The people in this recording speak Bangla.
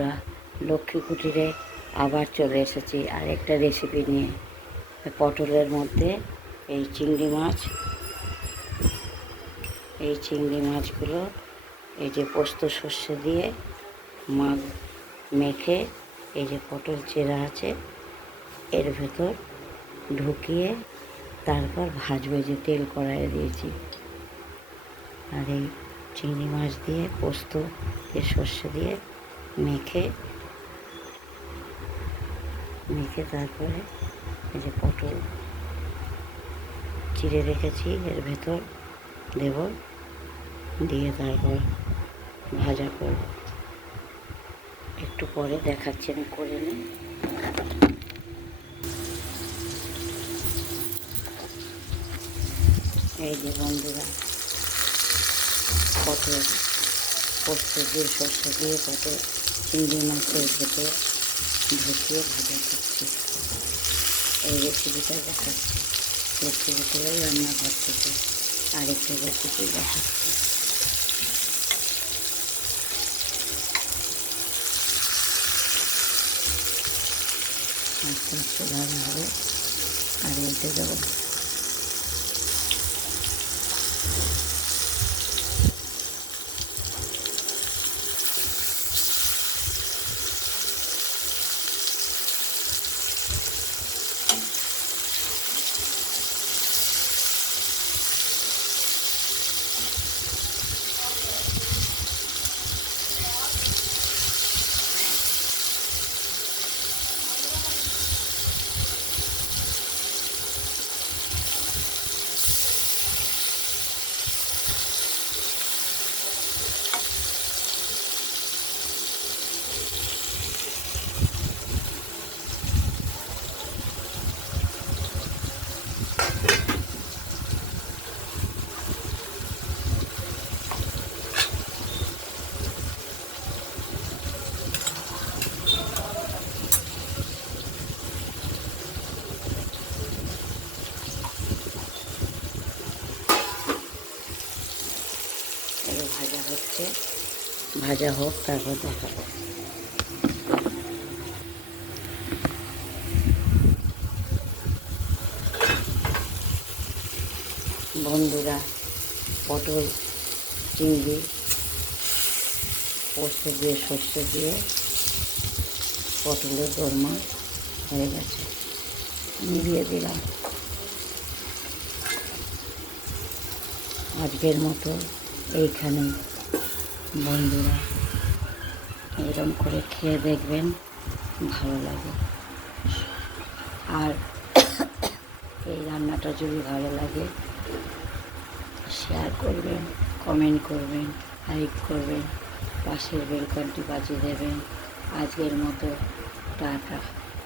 বন্ধুরা লক্ষ্মী কুটিরে আবার চলে এসেছি আরেকটা রেসিপি নিয়ে। পটলের মধ্যে এই চিংড়ি মাছ। এই চিংড়ি মাছগুলো এই যে পোস্ত সর্ষে দিয়ে মাখ মেখে এই যে পটল চেরা আছে, এর ভেতর ঢুকিয়ে তারপর ভাজবো যে তেল কড়াইয়ে দিয়েছি। আর এই চিংড়ি মাছ দিয়ে পোস্ত দিয়ে সর্ষে দিয়ে মেখে মেখে তারপরে এই যে পটল চিড়ে রেখেছি, এর ভেতর দেব, দিয়ে তারপর ভাজা করব। একটু পরে দেখাচ্ছি, আমি করে নিই। এই যে বন্ধুরা, পটল পোস্ত দিয়ে সর্ষে দিয়ে পটল চিংড়ি মাছের ভেতর ঢুকিয়ে ভাজা করছি। এই রেসিপিটা দেখাচ্ছি। ভেতরেই রান্নাঘর থেকে আরেকটা রেসিপি দেখাচ্ছি। আস্তে আস্তে ভালো হবে। আর এইটা দেবো এগুলো ভাজা হচ্ছে। ভাজা হোক, তারপর দেখাবো। বন্ধুরা, পটল, চিংড়ি, পোস্ত দিয়ে, সর্ষে দিয়ে, পটলের দোরমা হয়ে গেছে। নিভিয়ে দিলাম। আজকের মতো এইখানে বন্ধুরা। এরকম করে খেয়ে দেখবেন, ভালো লাগে। আর এই রান্নাটা যদি ভালো লাগে শেয়ার করবেন কমেন্ট করবেন লাইক করবেন, পাশের বেলকনটি বাজিয়ে দেবেন। আজকের মতো টাটা।